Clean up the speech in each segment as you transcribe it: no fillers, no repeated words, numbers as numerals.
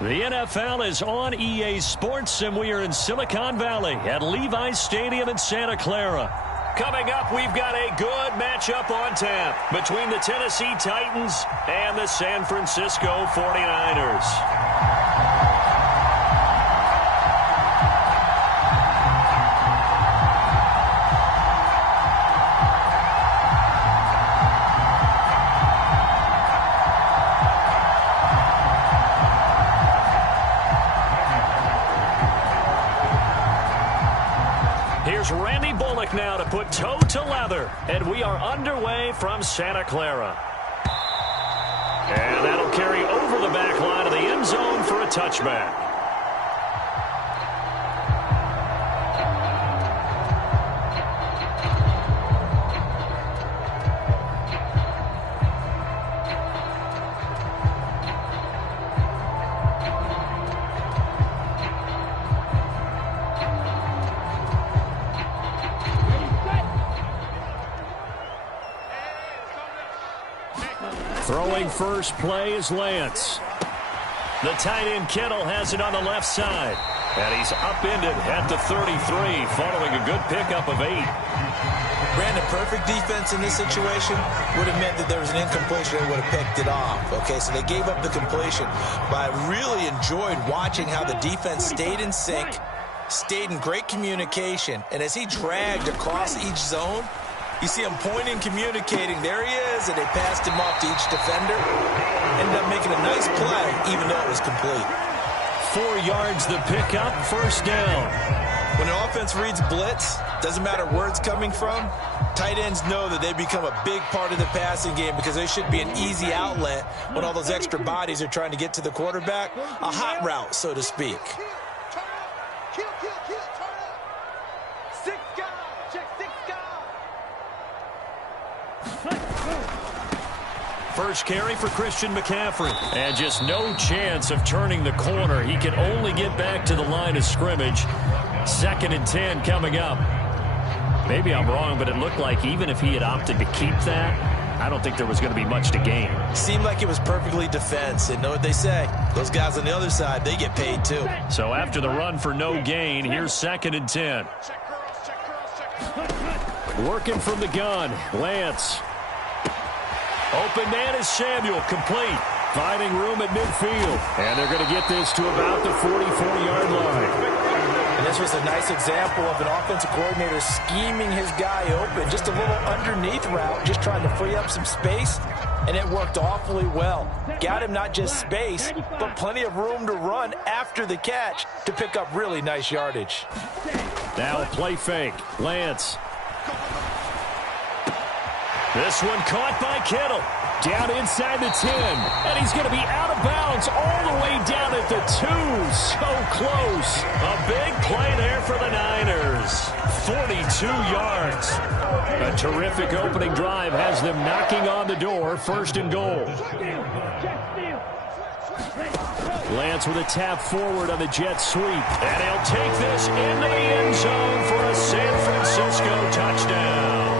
The NFL is on EA Sports, and we are in Silicon Valley at Levi's Stadium in Santa Clara. Coming up, we've got a good matchup on tap between the Tennessee Titans and the San Francisco 49ers. Now to put toe to leather, and we are underway from Santa Clara. And that'll carry over the back line of the end zone for a touchback. Throwing first play is Lance. The tight end Kittle has it on the left side. And he's upended at the 33 following a good pickup of 8. Brandon, perfect defense in this situation would have meant that there was an incompletion. They would have picked it off. Okay, so they gave up the completion. But I really enjoyed watching how the defense stayed in sync, stayed in great communication. And as he dragged across each zone, you see him pointing, communicating. There he is, and they passed him off to each defender. Ended up making a nice play, even though it was complete. 4 yards the pickup, first down. When an offense reads blitz, doesn't matter where it's coming from, tight ends know that they become a big part of the passing game because they should be an easy outlet when all those extra bodies are trying to get to the quarterback. A hot route, so to speak. First carry for Christian McCaffrey. And just no chance of turning the corner. He can only get back to the line of scrimmage. 2nd and 10 coming up. Maybe I'm wrong, but it looked like even if he had opted to keep that, I don't think there was going to be much to gain. Seemed like it was perfectly defense. And know what they say? Those guys on the other side, they get paid too. So after the run for no gain, here's 2nd and 10. Working from the gun, Lance. Open man is Samuel, complete. Finding room at midfield. And they're going to get this to about the 44-yard line. And this was a nice example of an offensive coordinator scheming his guy open. Just a little underneath route, just trying to free up some space. And it worked awfully well. Got him not just space, but plenty of room to run after the catch to pick up really nice yardage. Now a play fake. Lance. This one caught by Kittle. Down inside the 10. And he's going to be out of bounds all the way down at the 2. So close. A big play there for the Niners. 42 yards. A terrific opening drive has them knocking on the door. 1st and goal. Lance with a tap forward on the jet sweep. And he'll take this into the end zone for a San Francisco touchdown.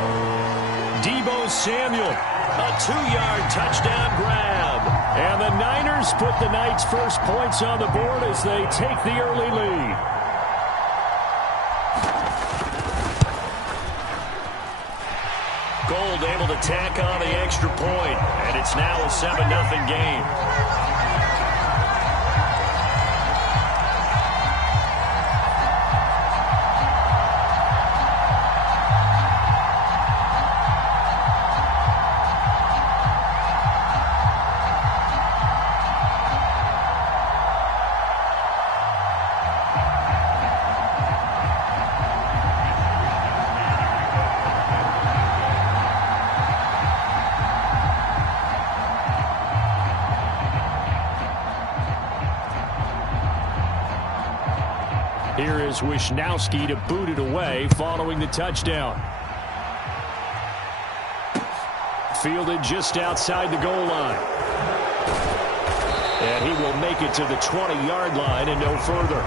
Deebo Samuel, a 2-yard touchdown grab. And the Niners put the Knights' first points on the board as they take the early lead. Gold able to tack on the extra point, and it's now a 7-0 game. Here is Wisnowski to boot it away following the touchdown. Fielded just outside the goal line. And he will make it to the 20-yard line and no further.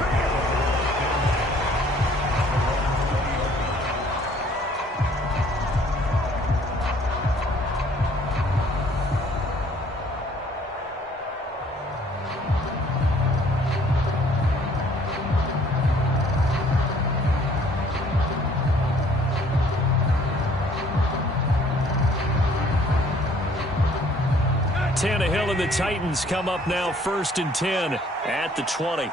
Tannehill and the Titans come up now 1st and 10 at the 20.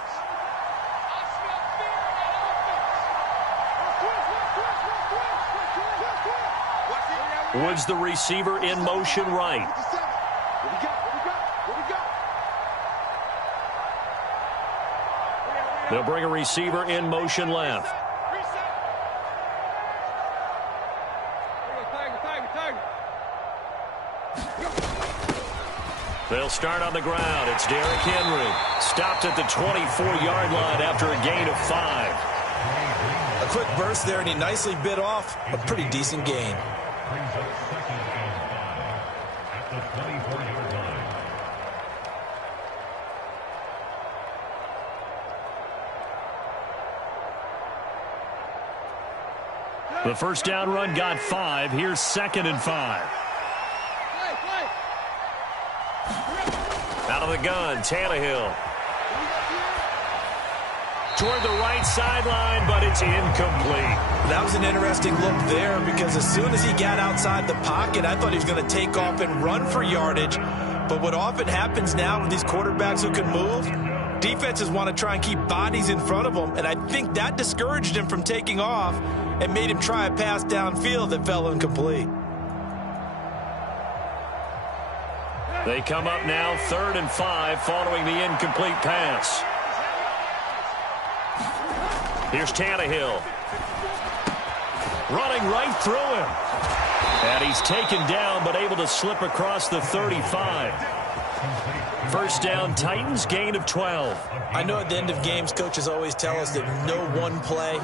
Woods the receiver in motion right. They'll bring a receiver in motion left. They'll start on the ground. It's Derrick Henry. Stopped at the 24-yard line after a gain of 5. A quick burst there, and he nicely bit off a pretty decent gain. The first down run got 5. Here's 2nd and 5. Out of the gun, Tannehill. Toward the right sideline, but it's incomplete. That was an interesting look there because as soon as he got outside the pocket, I thought he was going to take off and run for yardage. But what often happens now with these quarterbacks who can move, defenses want to try and keep bodies in front of them, and I think that discouraged him from taking off and made him try a pass downfield that fell incomplete. They come up now 3rd and 5 following the incomplete pass. Here's Tannehill. Running right through him. And he's taken down but able to slip across the 35. First down, Titans, gain of 12. I know at the end of games, coaches always tell us that no one play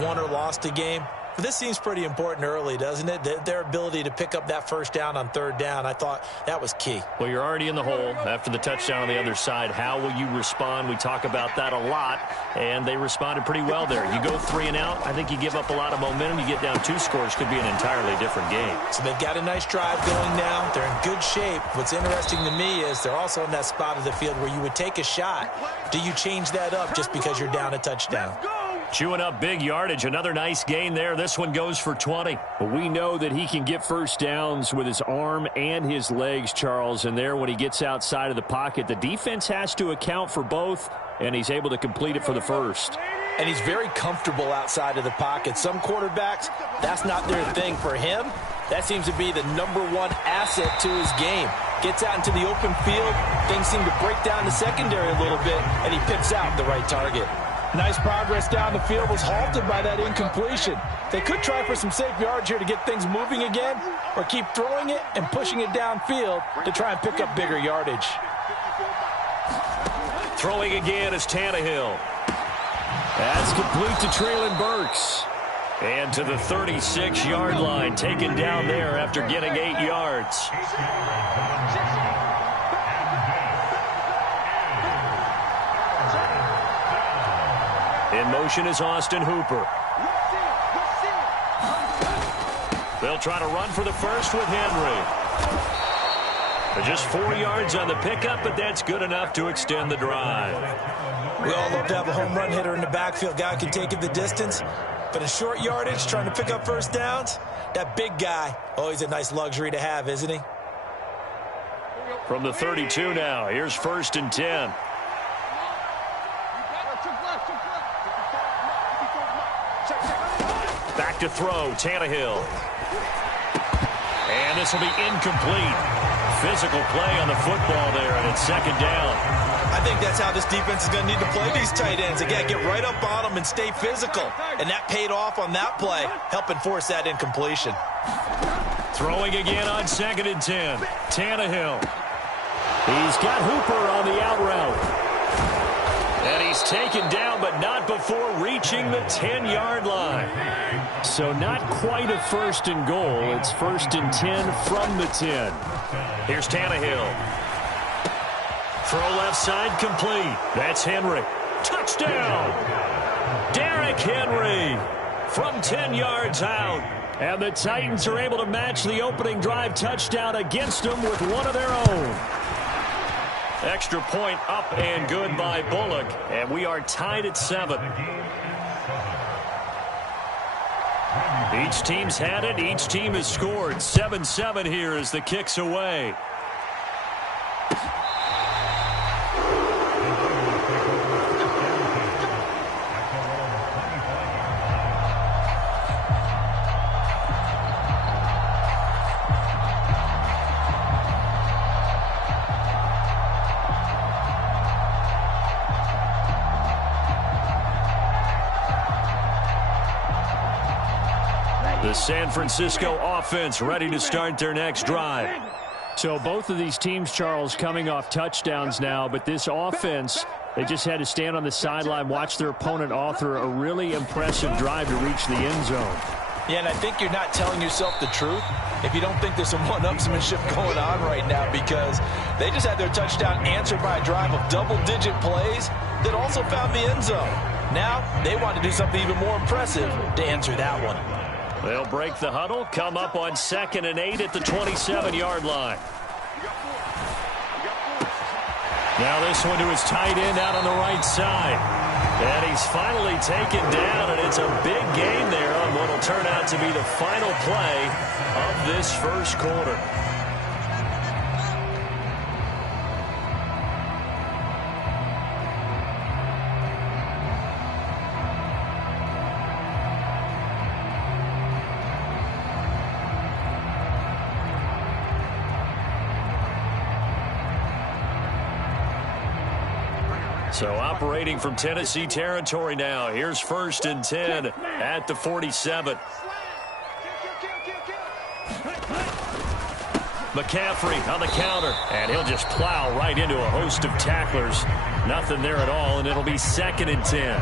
won or lost a game. But this seems pretty important early, doesn't it? Their ability to pick up that first down on 3rd down, I thought that was key. Well, you're already in the hole after the touchdown on the other side. How will you respond? We talk about that a lot, and they responded pretty well there. You go 3 and out, I think you give up a lot of momentum. You get down 2 scores, could be an entirely different game. So they've got a nice drive going now. They're in good shape. What's interesting to me is they're also in that spot of the field where you would take a shot. Do you change that up just because you're down a touchdown? Chewing up big yardage. Another nice gain there. This one goes for 20. But we know that he can get first downs with his arm and his legs, Charles. And there, when he gets outside of the pocket, the defense has to account for both, and he's able to complete it for the first. And he's very comfortable outside of the pocket. Some quarterbacks, that's not their thing. For him, that seems to be the #1 asset to his game. Gets out into the open field. Things seem to break down the secondary a little bit, and he picks out the right target. Nice progress down the field, was halted by that incompletion. They could try for some safe yards here to get things moving again, or keep throwing it and pushing it downfield to try and pick up bigger yardage. Throwing again is Tannehill. That's complete to Treylon Burks. And to the 36-yard line, taken down there after getting 8 yards. In motion is Austin Hooper. They'll try to run for the first with Henry. Just 4 yards on the pickup, but that's good enough to extend the drive. We all love to have a home run hitter in the backfield. Guy can take it the distance. But in short yardage, trying to pick up first downs, that big guy, always a nice luxury to have, isn't he? From the 32 now, here's 1st and 10. Back to throw, Tannehill. And this will be incomplete. Physical play on the football there, and it's 2nd down. I think that's how this defense is going to need to play these tight ends. Again, get right up on them and stay physical. And that paid off on that play, helping force that incompletion. Throwing again on 2nd and 10. Tannehill. He's got Hooper on the out route. And he He's taken down, but not before reaching the 10-yard line. So not quite a 1st and goal. It's 1st and 10 from the 10. Here's Tannehill. Throw left side complete. That's Henry. Touchdown! Derrick Henry from 10 yards out. And the Titans are able to match the opening drive touchdown against them with one of their own. Extra point up and good by Bullock. And we are tied at 7. Each team's had it. Each team has scored. 7-7 here as the kick's away. The San Francisco offense ready to start their next drive. So both of these teams, Charles, coming off touchdowns now, but this offense, they just had to stand on the sideline, watch their opponent author a really impressive drive to reach the end zone. Yeah, and I think you're not telling yourself the truth if you don't think there's some one-upsmanship going on right now, because they just had their touchdown answered by a drive of double-digit plays that also found the end zone. Now they want to do something even more impressive to answer that one. They'll break the huddle, come up on 2nd and 8 at the 27-yard line. Now this one to his tight end out on the right side. And he's finally taken down, and it's a big gain there on what will turn out to be the final play of this first quarter. So operating from Tennessee territory now. Here's 1st and 10 at the 47. McCaffrey on the counter, and he'll just plow right into a host of tacklers. Nothing there at all, and it'll be 2nd and 10.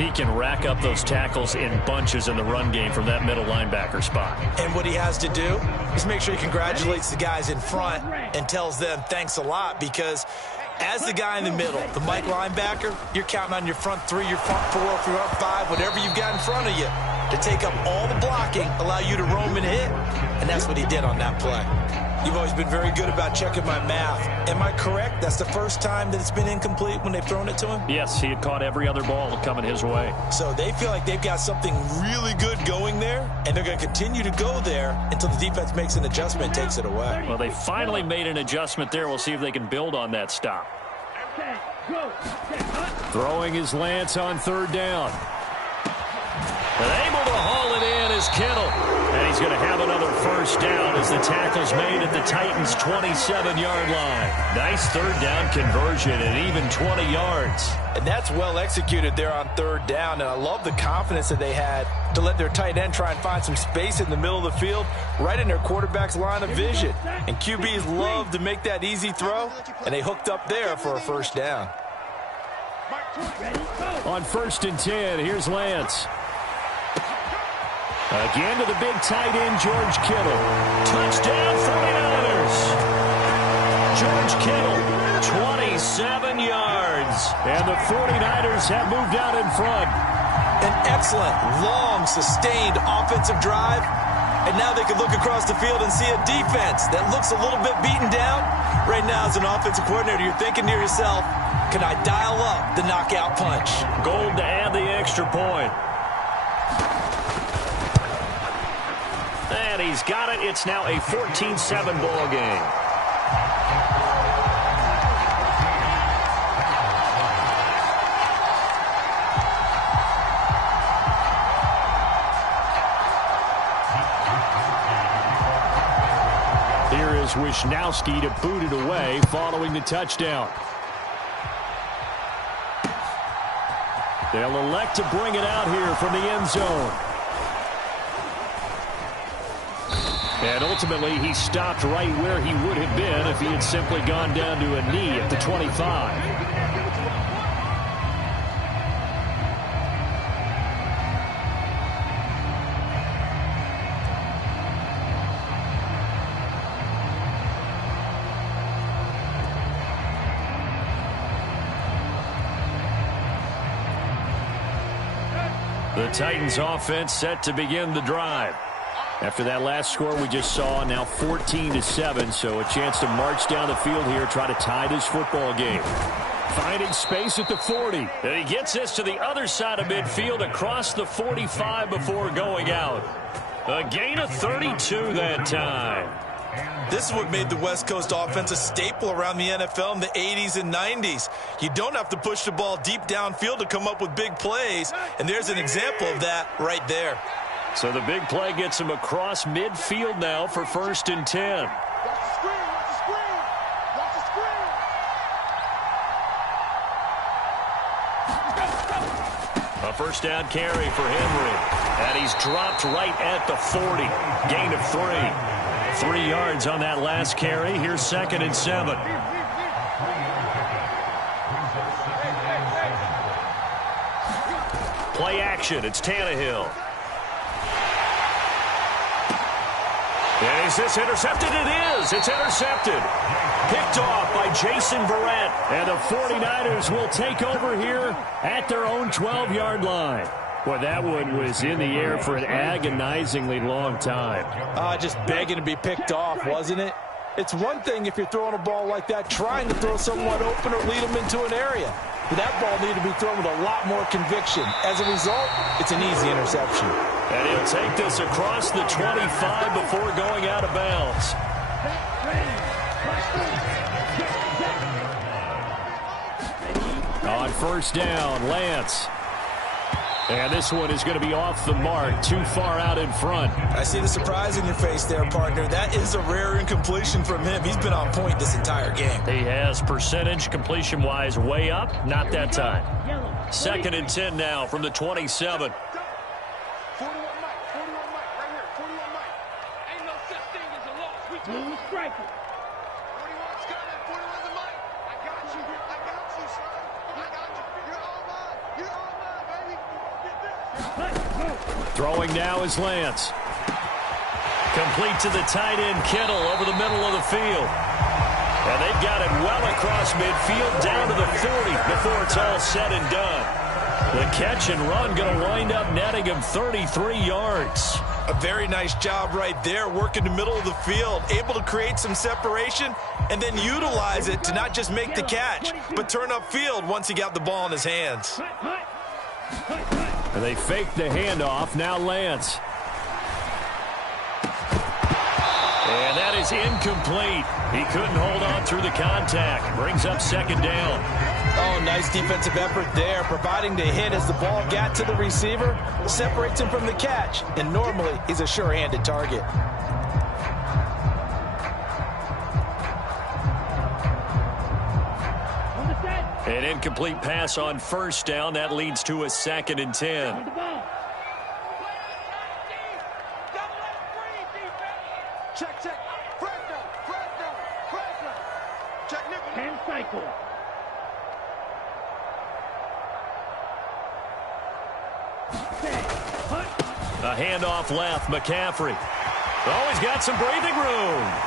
He can rack up those tackles in bunches in the run game from that middle linebacker spot. And what he has to do is make sure he congratulates the guys in front and tells them thanks a lot, because as the guy in the middle, the Mike linebacker, you're counting on your front 3, your front 4, your front 5, whatever you've got in front of you to take up all the blocking, allow you to roam and hit. And that's what he did on that play. You've always been very good about checking my math. Am I correct? That's the first time that it's been incomplete when they've thrown it to him? Yes, he had caught every other ball coming his way. So they feel like they've got something really good going there, and they're going to continue to go there until the defense makes an adjustment and takes it away. Well, they finally made an adjustment there. We'll see if they can build on that stop. Throwing his Lance on 3rd down. And able to haul it in is Kittle. And he's going to have another first down as the tackle's made at the Titans' 27-yard line. Nice 3rd down conversion and even 20 yards. And that's well executed there on 3rd down. And I love the confidence that they had to let their tight end try and find some space in the middle of the field, right in their quarterback's line of vision. And QBs love to make that easy throw, and they hooked up there for a first down. On 1st and 10, here's Lance. Again to the big tight end, George Kittle. Touchdown, 49ers. George Kittle, 27 yards. And the 49ers have moved out in front. An excellent, long, sustained offensive drive. And now they can look across the field and see a defense that looks a little bit beaten down. Right now, as an offensive coordinator, you're thinking to yourself, can I dial up the knockout punch? Gold to add the extra point. And he's got it. It's now a 14-7 ball game. Here is Wisnowski to boot it away following the touchdown. They'll elect to bring it out here from the end zone. And ultimately, he stopped right where he would have been if he had simply gone down to a knee at the 25. The Titans offense set to begin the drive. After that last score we just saw, now 14-7, so a chance to march down the field here, try to tie this football game. Finding space at the 40. And he gets this to the other side of midfield across the 45 before going out. A gain of 32 that time. This is what made the West Coast offense a staple around the NFL in the 80s and 90s. You don't have to push the ball deep downfield to come up with big plays, and there's an example of that right there. So the big play gets him across midfield now for 1st and 10. A first down carry for Henry. And he's dropped right at the 40. Gain of 3. 3 yards on that last carry. Here's 2nd and 7. Play action. It's Tannehill. And is this intercepted? It is. It's intercepted. Picked off by Jason Verrett. And the 49ers will take over here at their own 12-yard line. Boy, that one was in the air for an agonizingly long time. Just begging to be picked off, wasn't it? It's one thing if you're throwing a ball like that, trying to throw someone open or lead them into an area. But that ball needed to be thrown with a lot more conviction. As a result, it's an easy interception. And he'll take this across the 25 before going out of bounds. On first down, Lance. And this one is going to be off the mark, too far out in front. I see the surprise in your face there, partner. That is a rare incompletion from him. He's been on point this entire game. He has percentage completion-wise way up, not that time. 2nd and 10 now from the 27. 41 Mike, right here, 41 Mike. Ain't no such thing as a loss. We two striker. 41's coming, 41's a Mike. I got you, son. I got you. You're all mine. You're all mine, baby. Get this. Throwing now is Lance. Complete to the tight end, Kittle, over the middle of the field. And they've got it well across midfield, down to the 40 before it's all said and done. The catch and run going to wind up netting him 33 yards. A very nice job right there, working the middle of the field, able to create some separation and then utilize it to not just make the catch, but turn upfield once he got the ball in his hands. And they fake the handoff. Now Lance. And that is incomplete. He couldn't hold on through the contact. Brings up 2nd down. Oh, nice defensive effort there, providing the hit as the ball got to the receiver, separates him from the catch, and normally he's a sure-handed target. An incomplete pass on first down. That leads to a 2nd and 10. Check. Check, nickel. And cycle. A handoff left, McCaffrey. Oh, he's got some breathing room.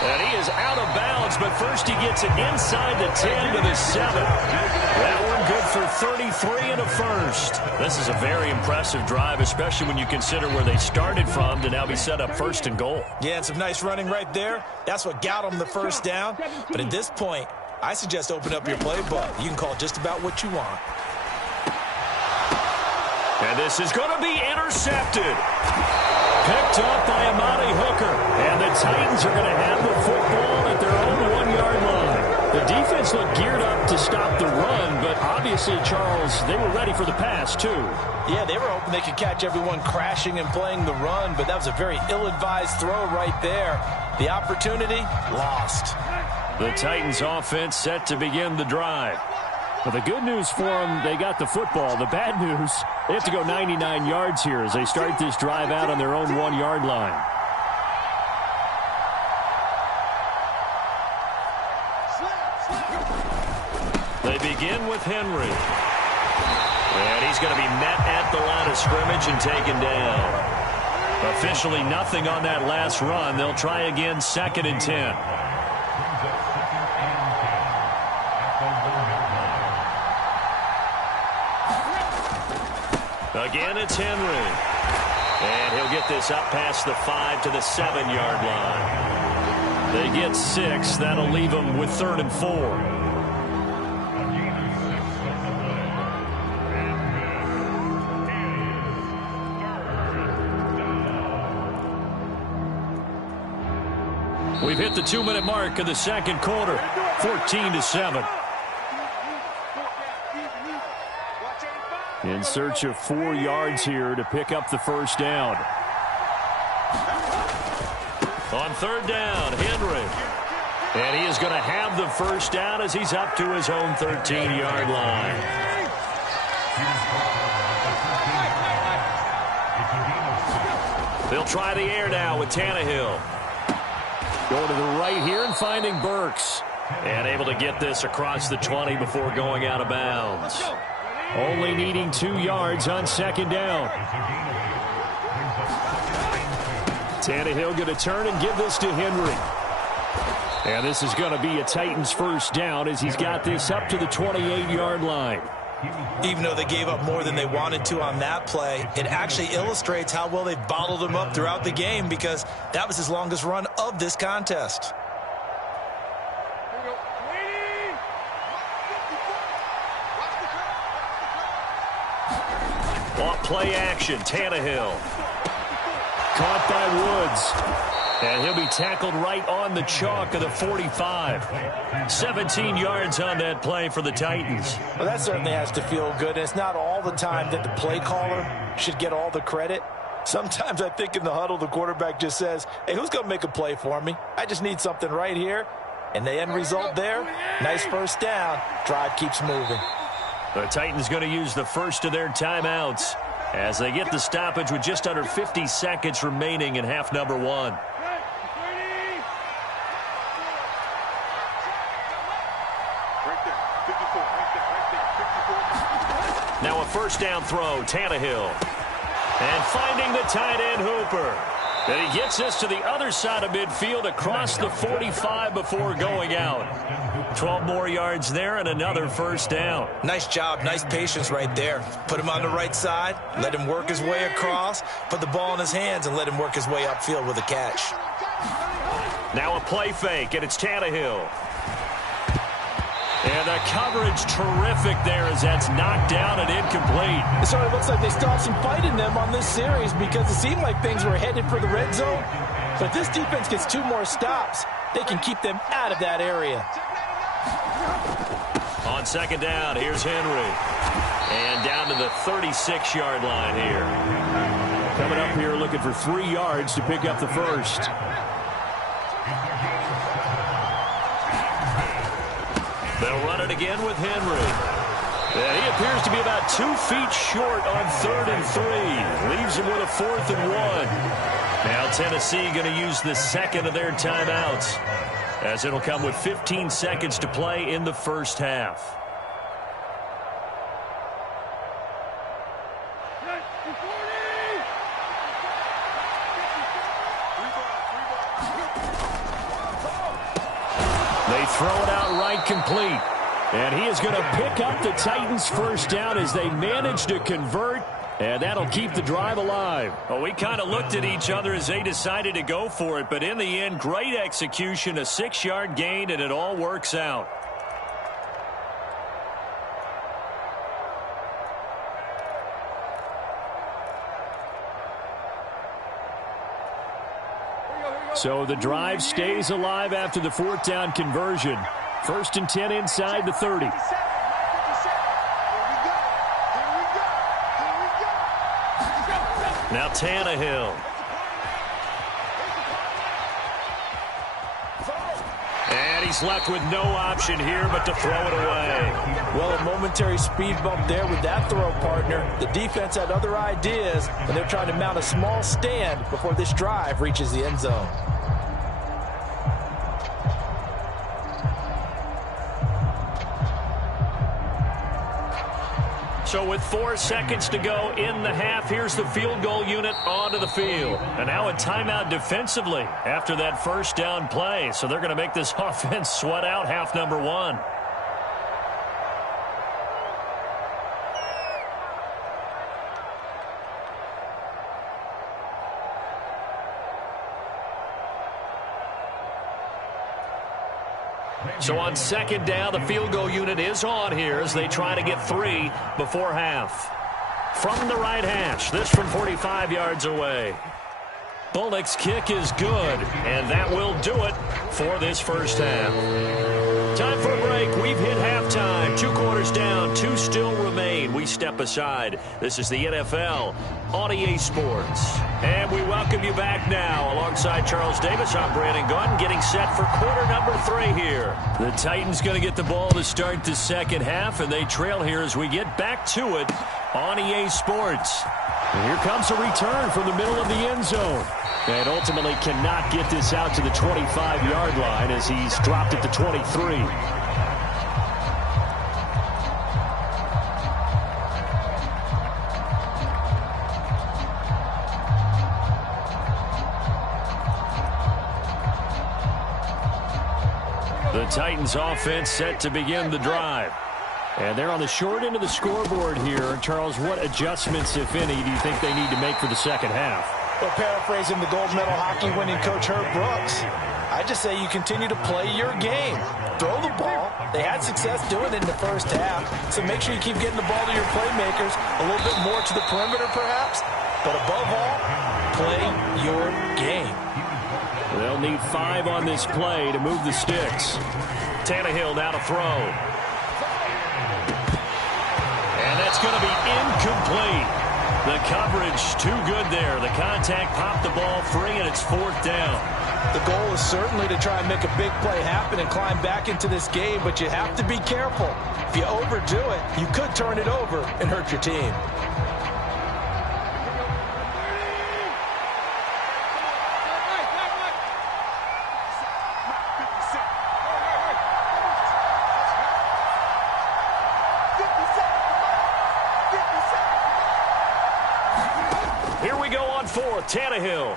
And he is out of bounds, but first he gets it inside the 10 to the 7. That one good for 33 and a first. This is a very impressive drive, especially when you consider where they started from to now be set up 1st and goal. Yeah, and some nice running right there. That's what got him the first down. But at this point, I suggest open up your playbook. You can call just about what you want. And this is going to be intercepted. Picked up by Amani Hooker. And the Titans are going to have the football at their own 1-yard line. The defense looked geared up to stop the run, but obviously, Charles, they were ready for the pass, too. Yeah, they were hoping they could catch everyone crashing and playing the run, but that was a very ill-advised throw right there. The opportunity, lost. The Titans offense set to begin the drive. Well, the good news for them, they got the football. The bad news, they have to go 99 yards here as they start this drive out on their own 1-yard line. They begin with Henry. And he's going to be met at the line of scrimmage and taken down. Officially nothing on that last run. They'll try again 2nd and 10. Again, it's Henry. And he'll get this up past the 5 to the 7-yard line. They get 6. That'll leave them with 3rd and 4. We've hit the 2-minute mark of the second quarter, 14-7. In search of 4 yards here to pick up the first down. On 3rd down, Henry. And he is going to have the first down as he's up to his own 13-yard line. They'll try the air now with Tannehill. Going to the right here and finding Burks. And able to get this across the 20 before going out of bounds. Only needing 2 yards on 2nd down. Tannehill going to turn and give this to Henry. And this is going to be a Titans first down as he's got this up to the 28-yard line. Even though they gave up more than they wanted to on that play, it actually illustrates how well they've bottled him up throughout the game, because that was his longest run of this contest. Off play action, Tannehill. Caught by Woods. And he'll be tackled right on the chalk of the 45. 17 yards on that play for the Titans. Well, that certainly has to feel good. And it's not all the time that the play caller should get all the credit. Sometimes I think in the huddle, the quarterback just says, hey, who's going to make a play for me? I just need something right here. And the end result there, nice first down. Drive keeps moving. The Titans going to use the first of their timeouts as they get the stoppage with just under 50 seconds remaining in half number 1. Now a first down throw, Tannehill. And finding the tight end, Hooper. And he gets this to the other side of midfield across the 45 before going out. 12 more yards there and another first down. Nice job, nice patience right there. Put him on the right side, let him work his way across, put the ball in his hands, and let him work his way upfield with a catch. Now a play fake, and it's Tannehill. And the coverage terrific there as that's knocked down and incomplete. It sort of looks like they still have some fight in them on this series, because it seemed like things were headed for the red zone. But this defense gets 2 more stops. They can keep them out of that area. On 2nd down, here's Henry. And down to the 36-yard line here. Coming up here looking for 3 yards to pick up the first. They'll run it again with Henry. And he appears to be about 2 feet short on 3rd and 3. Leaves him with a 4th and 1. Now Tennessee going to use the second of their timeouts, as it'll come with 15 seconds to play in the first half. They throw it out right complete. And he is going to pick up the Titans first down as they manage to convert. And that'll keep the drive alive. Well, we kind of looked at each other as they decided to go for it. But in the end, great execution, a 6-yard gain, and it all works out. So the drive stays alive after the 4th down conversion. 1st and 10 inside the 30. Now Tannehill. And he's left with no option here but to throw it away. Well, a momentary speed bump there with that throw, partner. The defense had other ideas, and they're trying to mount a small stand before this drive reaches the end zone. So with 4 seconds to go in the half, here's the field goal unit onto the field. And now a timeout defensively after that first down play. So they're going to make this offense sweat out half number 1. So on second down, the field goal unit is on here as they try to get 3 before half. From the right hash, this from 45 yards away. Bullock's kick is good, and that will do it for this first half. Time for a break. We've hit halftime. 2 quarters down, 2 still remain. We step aside. This is the NFL on EA Sports. And we welcome you back now. Alongside Charles Davis, I'm Brandon Gunn, getting set for quarter number 3 here. The Titans going to get the ball to start the second half, and they trail here as we get back to it on EA Sports. And here comes a return from the middle of the end zone. And ultimately cannot get this out to the 25-yard line as he's dropped at the 23. The Titans offense set to begin the drive. And they're on the short end of the scoreboard here. Charles, what adjustments, if any, do you think they need to make for the second half? Well, paraphrasing the gold medal hockey winning coach Herb Brooks, I just say you continue to play your game. Throw the ball. They had success doing it in the first half, so make sure you keep getting the ball to your playmakers, a little bit more to the perimeter perhaps, but above all, play your game. They'll need 5 on this play to move the sticks. Tannehill now to throw. And that's going to be incomplete. The coverage too good there. The contact popped the ball free, and it's 4th down. The goal is certainly to try and make a big play happen and climb back into this game, but you have to be careful. If you overdo it, you could turn it over and hurt your team. Tannehill.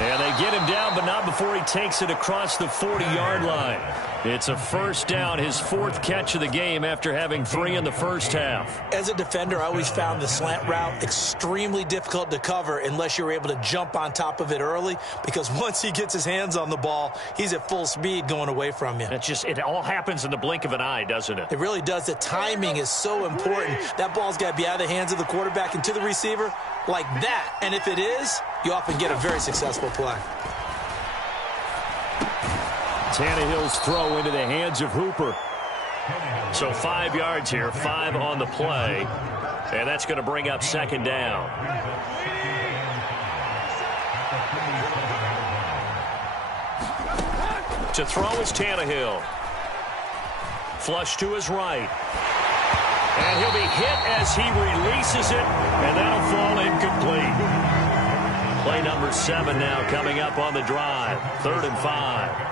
And they get him down, but not before he takes it across the 40-yard line. It's a first down, his 4th catch of the game after having 3 in the first half. As a defender, I always found the slant route extremely difficult to cover unless you're able to jump on top of it early, because once he gets his hands on the ball, he's at full speed going away from you. It all happens in the blink of an eye, doesn't it? It really does. The timing is so important. That ball's got to be out of the hands of the quarterback and to the receiver like that. And if it is, you often get a very successful play. Tannehill's throw into the hands of Hooper. So 5 yards here, 5 on the play. And that's going to bring up second down. To throw is Tannehill. Flush to his right. And he'll be hit as he releases it, and that'll fall incomplete. Play number 7 now coming up on the drive. 3rd and 5.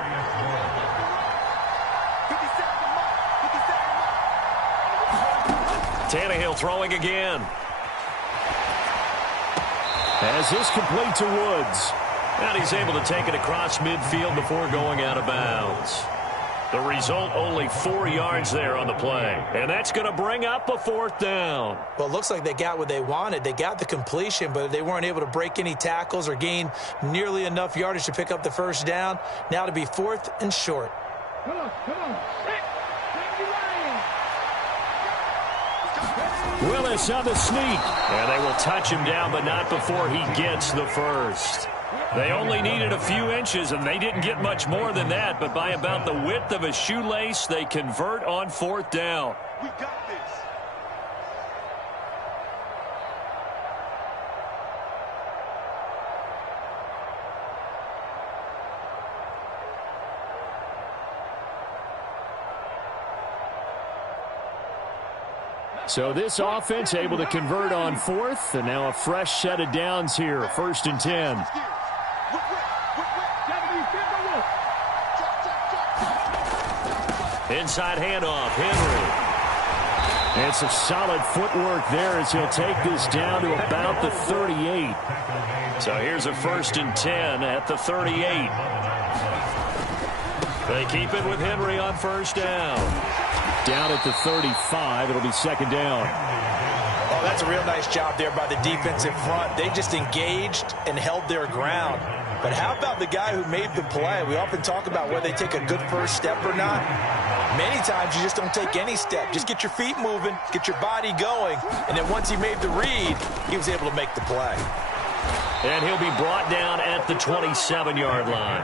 Tannehill throwing again. As this complete to Woods. And he's able to take it across midfield before going out of bounds. The result, only 4 yards there on the play. And that's going to bring up a 4th down. Well, it looks like they got what they wanted. They got the completion, but they weren't able to break any tackles or gain nearly enough yardage to pick up the first down. Now to be 4th and short. Come on. Willis on the sneak. And they will touch him down, but not before he gets the first. They only needed a few inches, and they didn't get much more than that. But by about the width of a shoelace, they convert on 4th down. We got this. So this offense able to convert on 4th, and now a fresh set of downs here, 1st and 10. Inside handoff, Henry. And some solid footwork there as he'll take this down to about the 38. So here's a 1st and 10 at the 38. They keep it with Henry on 1st down. Down at the 35, it'll be 2nd down. Oh, that's a real nice job there by the defensive front. They just engaged and held their ground. But how about the guy who made the play? We often talk about whether they take a good first step or not. Many times you just don't take any step. Just get your feet moving, get your body going, and then once he made the read, he was able to make the play. And he'll be brought down at the 27-yard line.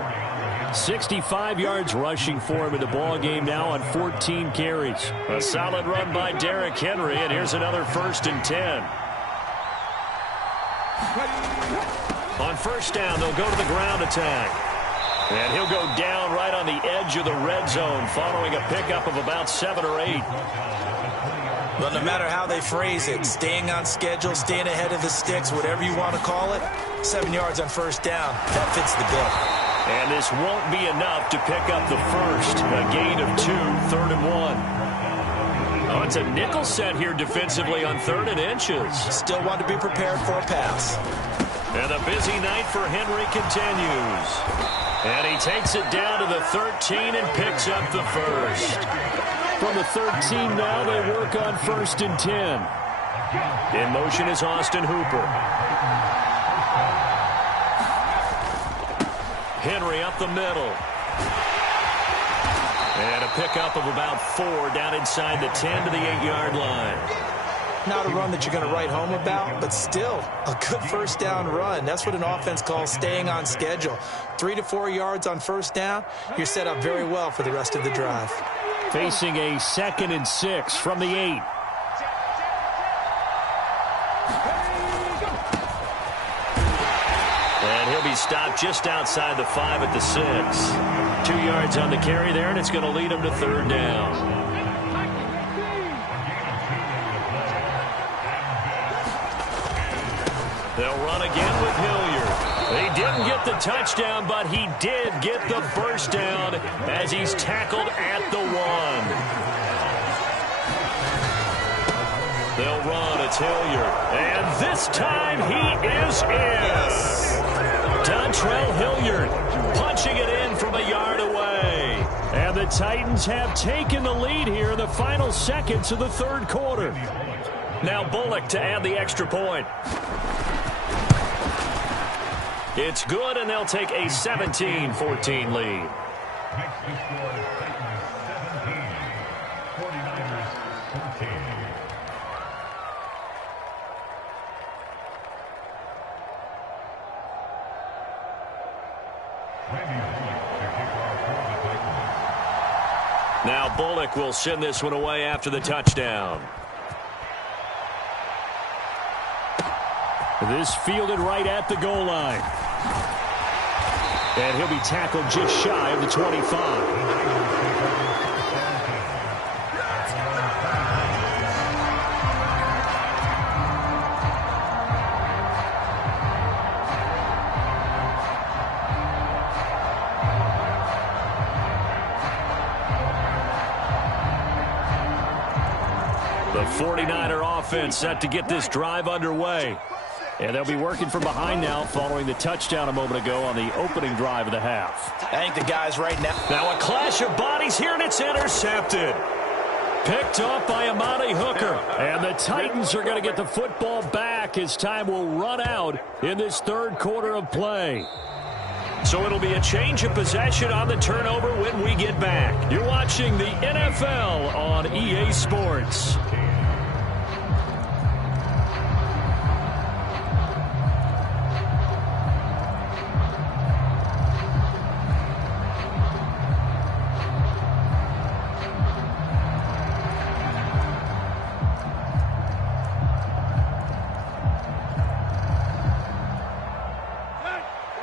65 yards rushing for him in the ball game now on 14 carries. A solid run by Derrick Henry, and here's another 1st and 10. On first down, they'll go to the ground attack. And he'll go down right on the edge of the red zone following a pickup of about 7 or 8. Well, no matter how they phrase it, staying on schedule, staying ahead of the sticks, whatever you want to call it, 7 yards on first down, that fits the bill. And this won't be enough to pick up the first. A gain of 2, 3rd and 1. Oh, it's a nickel set here defensively on 3rd and inches. Still want to be prepared for a pass. And the busy night for Henry continues. And he takes it down to the 13 and picks up the first. From the 13 now, they work on 1st and 10. In motion is Austin Hooper. Henry up the middle. And a pickup of about 4 down inside the 10 to the 8-yard line. Not a run that you're going to write home about, but still a good first down run. That's what an offense calls staying on schedule. 3 to 4 yards on first down, you're set up very well for the rest of the drive. Facing a 2nd and 6 from the 8. And he'll be stopped just outside the 5 at the 6. 2 yards on the carry there, and it's going to lead him to 3rd down. They'll run again with Hilliard. He didn't get the touchdown, but he did get the first down as he's tackled at the 1. They'll run. It's Hilliard. And this time he is in. Dontrell Hilliard punching it in from a yard away. And the Titans have taken the lead here in the final seconds of the 3rd quarter. Now Bullock to add the extra point. It's good, and they'll take a 17-14 lead. Now Bullock will send this one away after the touchdown. This fielded right at the goal line. And he'll be tackled just shy of the 25. The 49er offense set to get this drive underway. And they'll be working from behind now following the touchdown a moment ago on the opening drive of the half. I think the guys right now. Now a clash of bodies here, and it's intercepted. Picked off by Amani Hooker. And the Titans are going to get the football back as time will run out in this 3rd quarter of play. So it'll be a change of possession on the turnover when we get back. You're watching the NFL on EA Sports.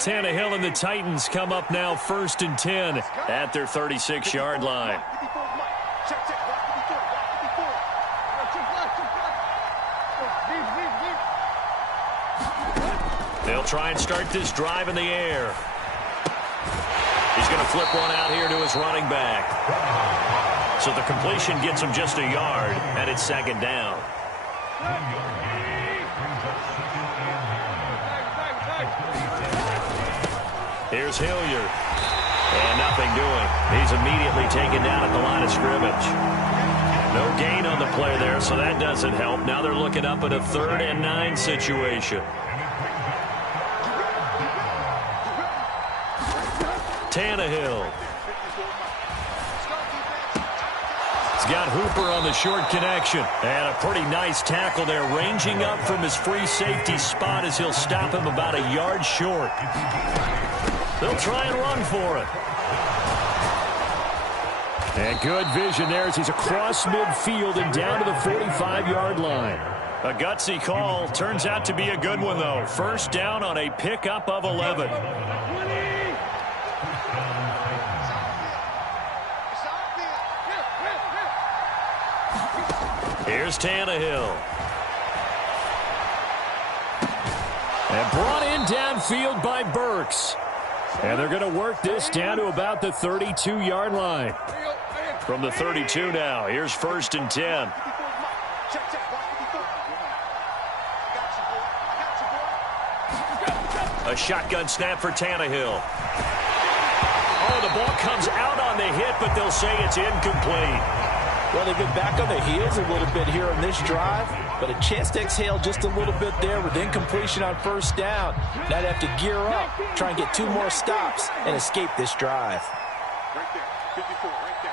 Tannehill and the Titans come up now 1st and 10 at their 36-yard line. They'll try and start this drive in the air. He's going to flip one out here to his running back. So the completion gets him just a yard, and it's 2nd down. Here's Hilliard. And nothing doing. He's immediately taken down at the line of scrimmage. No gain on the play there, so that doesn't help. Now they're looking up at a 3rd and 9 situation. Tannehill. He's got Hooper on the short connection. And a pretty nice tackle there, ranging up from his free safety spot as he'll stop him about a yard short. They'll try and run for it. And good vision there as he's across midfield and down to the 45-yard line. A gutsy call. Turns out to be a good one, though. First down on a pickup of 11. Here's Tannehill. And brought in downfield by Burks. And they're going to work this down to about the 32-yard line. From the 32 now, here's 1st and 10. A shotgun snap for Tannehill. Oh, the ball comes out on the hit, but they'll say it's incomplete. Well, they've been back on their heels a little bit here on this drive, but a chance to exhale just a little bit there with incompletion on 1st down. Now they have to gear up, try and get 2 more stops, and escape this drive. Right there, 54, right there,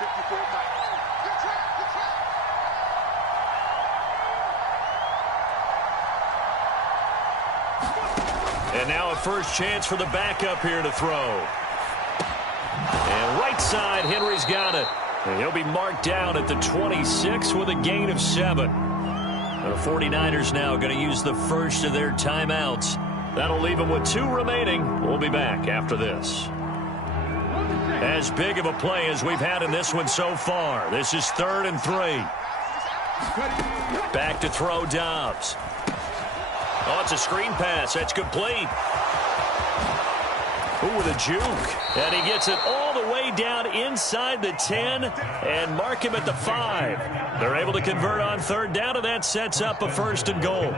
54. Good trap. And now a first chance for the backup here to throw. And right side, Henry's got it. And he'll be marked down at the 26 with a gain of 7. The 49ers now going to use the first of their timeouts. That'll leave them with 2 remaining. We'll be back after this. As big of a play as we've had in this one so far. This is 3rd and 3. Back to throw Dobbs. Oh, it's a screen pass. That's complete. Ooh, with a juke. And he gets it all the way down inside the 10 and mark him at the 5. They're able to convert on 3rd down, and that sets up a 1st and goal.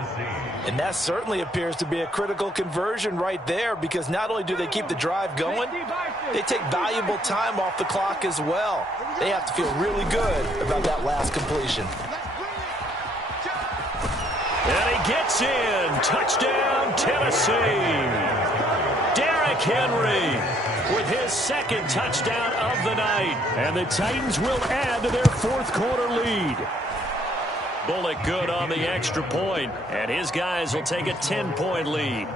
And that certainly appears to be a critical conversion right there, because not only do they keep the drive going, they take valuable time off the clock as well. They have to feel really good about that last completion. And he gets in. Touchdown, Tennessee. Derrick Henry with his 2nd touchdown of the night. And the Titans will add to their 4th quarter lead. Bullock good on the extra point, and his guys will take a 10-point lead.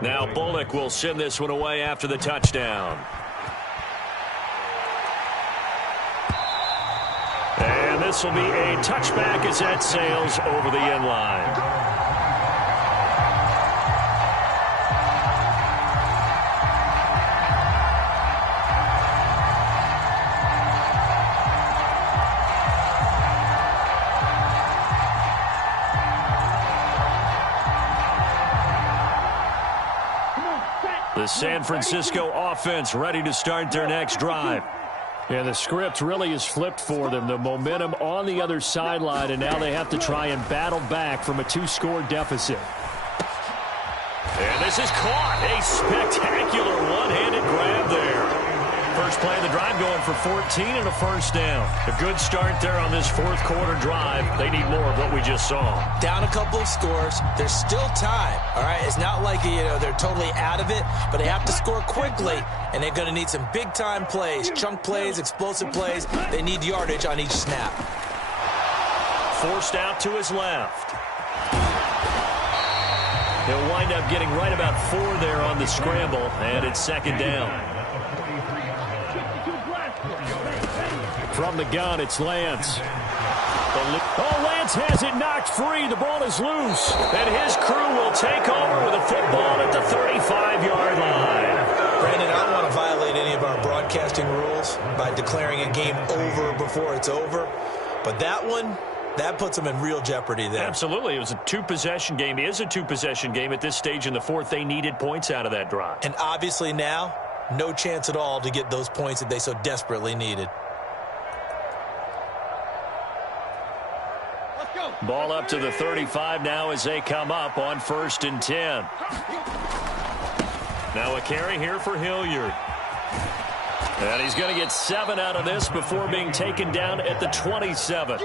Now Bullock will send this one away after the touchdown. And this will be a touchback as that sails over the end line. The San Francisco offense ready to start their next drive. Yeah, the script really is flipped for them. The momentum on the other sideline, and now they have to try and battle back from a 2-score deficit. And this is caught. A spectacular one-handed grab there. First play of the drive going for 14 and a 1st down. A good start there on this 4th quarter drive. They need more of what we just saw. Down a couple of scores. There's still time. All right, it's not like they're totally out of it, but they have to score quickly, and they're going to need some big-time plays, chunk plays, explosive plays. They need yardage on each snap. Forced out to his left. He'll wind up getting right about 4 there on the scramble, and it's 2nd down. From the gun, it's Lance. Oh, Lance has it knocked free. The ball is loose. And his crew will take over with a football at the 35-yard line. Brandon, I don't want to violate any of our broadcasting rules by declaring a game over before it's over. But that one, that puts them in real jeopardy there. Absolutely. It was a 2-possession game. It is a 2-possession game at this stage in the 4th. They needed points out of that drive. And obviously now, no chance at all to get those points that they so desperately needed. Let's go. Ball up to the 35 now as they come up on 1st and 10. Now a carry here for Hilliard. And he's going to get 7 out of this before being taken down at the 27.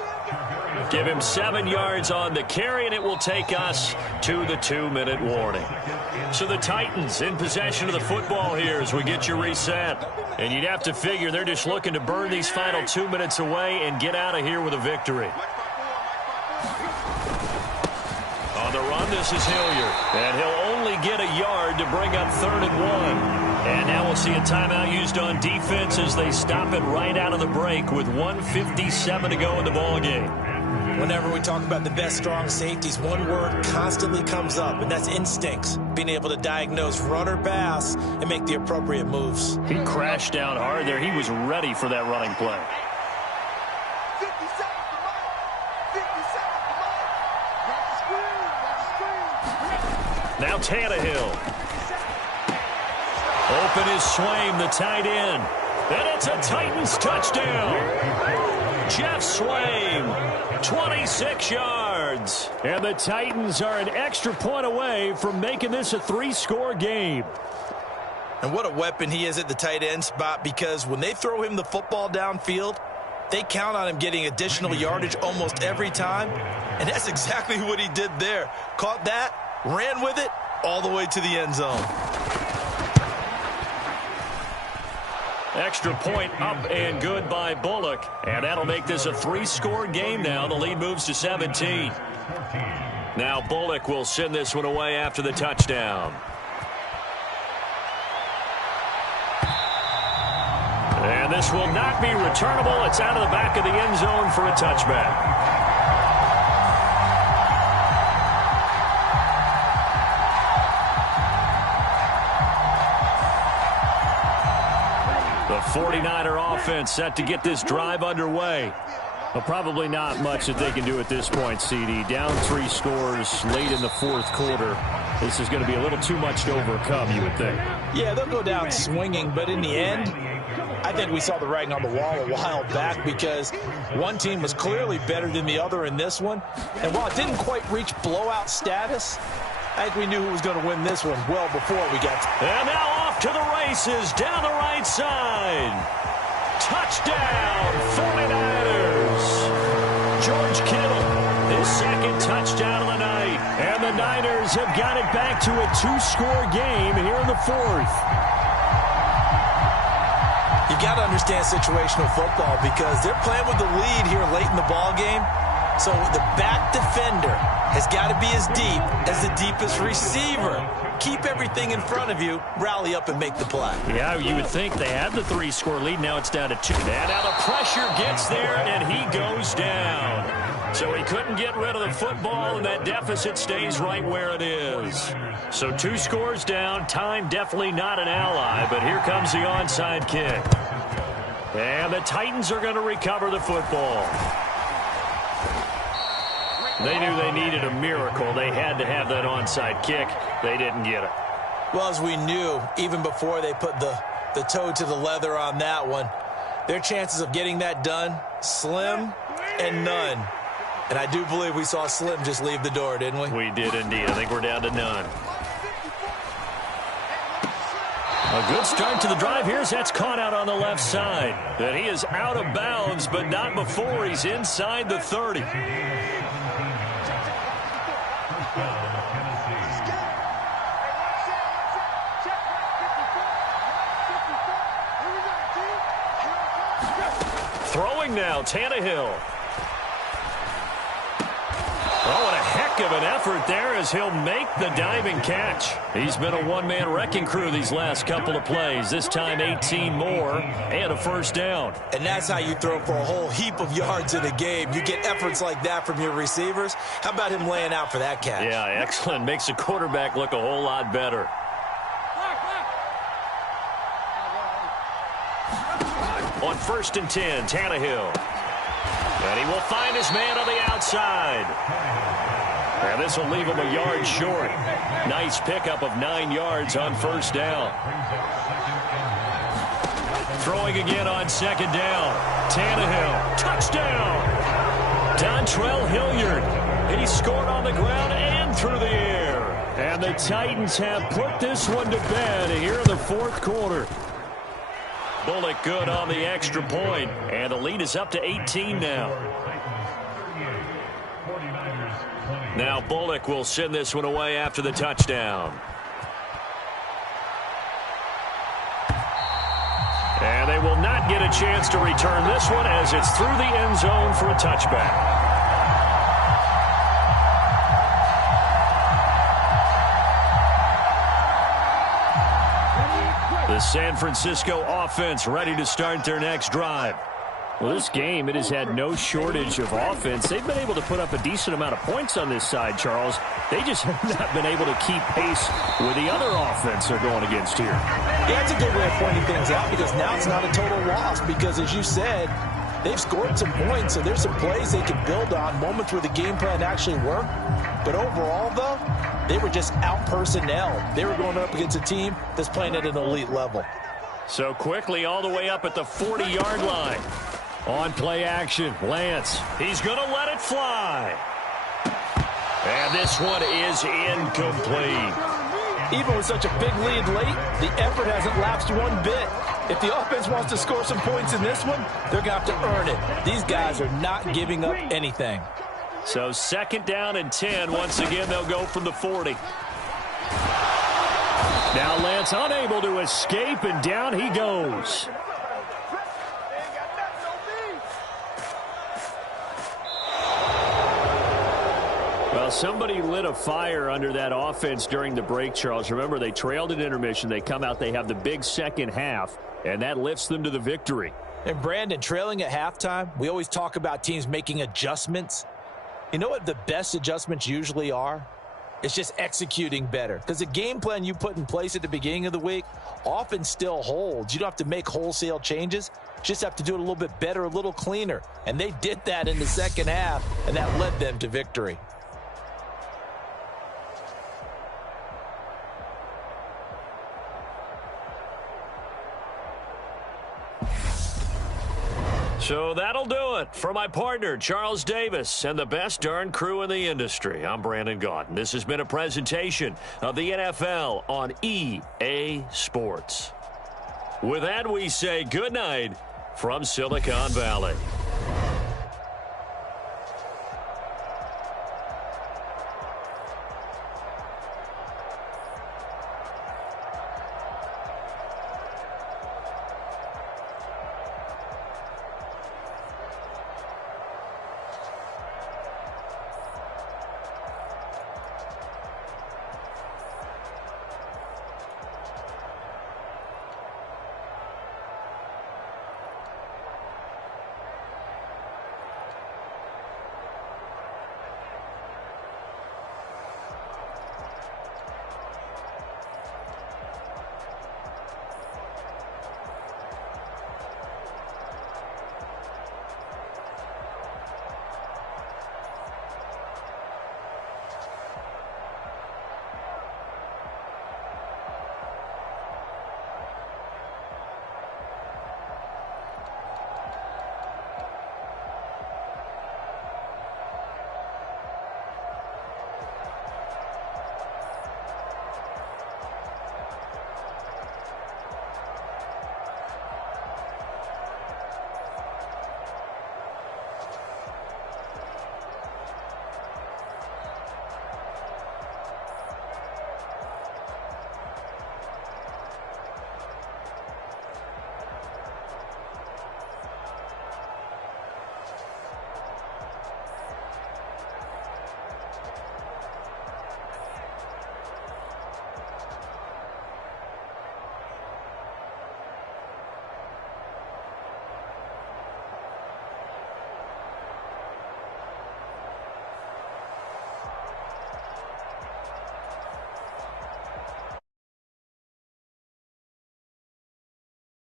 Give him 7 yards on the carry, and it will take us to the 2-minute warning. So the Titans in possession of the football here as we get you reset. And you'd have to figure they're just looking to burn these final 2 minutes away and get out of here with a victory. On the run, this is Hilliard. And he'll only get a yard to bring up 3rd and 1. And now we'll see a timeout used on defense as they stop it right out of the break with 1:57 to go in the ballgame. Whenever we talk about the best strong safeties, one word constantly comes up, and that's instincts. Being able to diagnose run or pass and make the appropriate moves. He crashed down hard there. He was ready for that running play. 50 seconds to run. 50 seconds to run. That's a screen. That's a screen. Now Tannehill. Open is Swaim, the tight end. And it's a Titans touchdown. Jeff Swaim, 26 yards. And the Titans are an extra point away from making this a 3-score game. And what a weapon he is at the tight end spot, because when they throw him the football downfield, they count on him getting additional yardage almost every time. And that's exactly what he did there. Caught that, ran with it, all the way to the end zone. Extra point up and good by Bullock. And that'll make this a 3-score game now. The lead moves to 17. Now Bullock will send this one away after the touchdown. And this will not be returnable. It's out of the back of the end zone for a touchback. The 49er offense set to get this drive underway. Well, probably not much that they can do at this point, CD. Down 3 scores late in the 4th quarter. This is going to be a little too much to overcome, you would think. Yeah, they'll go down swinging, but in the end, I think we saw the writing on the wall a while back, because one team was clearly better than the other in this one. And while it didn't quite reach blowout status, I think we knew who was going to win this one well before we got to. And now off to the races down the right side. Touchdown, 49ers. George Kittle, his 2nd touchdown of the night. And the Niners have got it back to a 2-score game here in the 4th. You got to understand situational football, because they're playing with the lead here late in the ball game. So the back defender has got to be as deep as the deepest receiver. Keep everything in front of you, rally up and make the play. Yeah, you would think they had the 3-score lead. Now it's down to 2. And now the pressure gets there, and he goes down. So he couldn't get rid of the football, and that deficit stays right where it is. So 2 scores down. Time definitely not an ally, but here comes the onside kick. And the Titans are going to recover the football. They knew they needed a miracle. They had to have that onside kick. They didn't get it. Well, as we knew, even before they put the toe to the leather on that one, their chances of getting that done, slim and none. And I do believe we saw Slim just leave the door, didn't we? We did indeed. I think we're down to none. A good start to the drive. That's caught out on the left side. And he is out of bounds, but not before he's inside the 30. Throwing now, Tannehill. Oh, what a heck of an effort there as he'll make the diving catch. He's been a one-man wrecking crew these last couple of plays. This time 18 more and a 1st down. And that's how you throw for a whole heap of yards in a game. You get efforts like that from your receivers. How about him laying out for that catch? Yeah, excellent. Makes the quarterback look a whole lot better. On 1st and 10, Tannehill. And he will find his man on the outside. And this will leave him a yard short. Nice pickup of 9 yards on 1st down. Throwing again on 2nd down. Tannehill, touchdown. Dontrell Hilliard. And he scored on the ground and through the air. And the Titans have put this one to bed here in the fourth quarter. Bullock good on the extra point. And the lead is up to 18 now. Now Bullock will send this one away after the touchdown. And they will not get a chance to return this one as it's through the end zone for a touchback. The San Francisco offense ready to start their next drive. Well, this game, it has had no shortage of offense. They've been able to put up a decent amount of points on this side, Charles. They just have not been able to keep pace with the other offense they're going against here. Yeah, that's a good way of pointing things out because now it's not a total loss because, as you said, they've scored some points, so there's some plays they can build on, moments where the game plan actually worked. But overall, though, they were just out-personnel. They were going up against a team that's playing at an elite level. So quickly all the way up at the 40-yard line. On play action, Lance. He's going to let it fly. And this one is incomplete. Even with such a big lead late, the effort hasn't lapsed one bit. If the offense wants to score some points in this one, they're going to have to earn it. These guys are not giving up anything. So second down and 10. Once again, they'll go from the 40. Now Lance unable to escape, and down he goes. Well, somebody lit a fire under that offense during the break, Charles. Remember, they trailed at intermission. They come out, they have the big second half, and that lifts them to the victory. And Brandon, trailing at halftime, we always talk about teams making adjustments. You know what the best adjustments usually are? It's just executing better. Because the game plan you put in place at the beginning of the week often still holds. You don't have to make wholesale changes. You just have to do it a little bit better, a little cleaner. And they did that in the second half, and that led them to victory. So that'll do it for my partner, Charles Davis, and the best darn crew in the industry. I'm Brandon Gaudin. This has been a presentation of the NFL on EA Sports. With that, we say good night from Silicon Valley.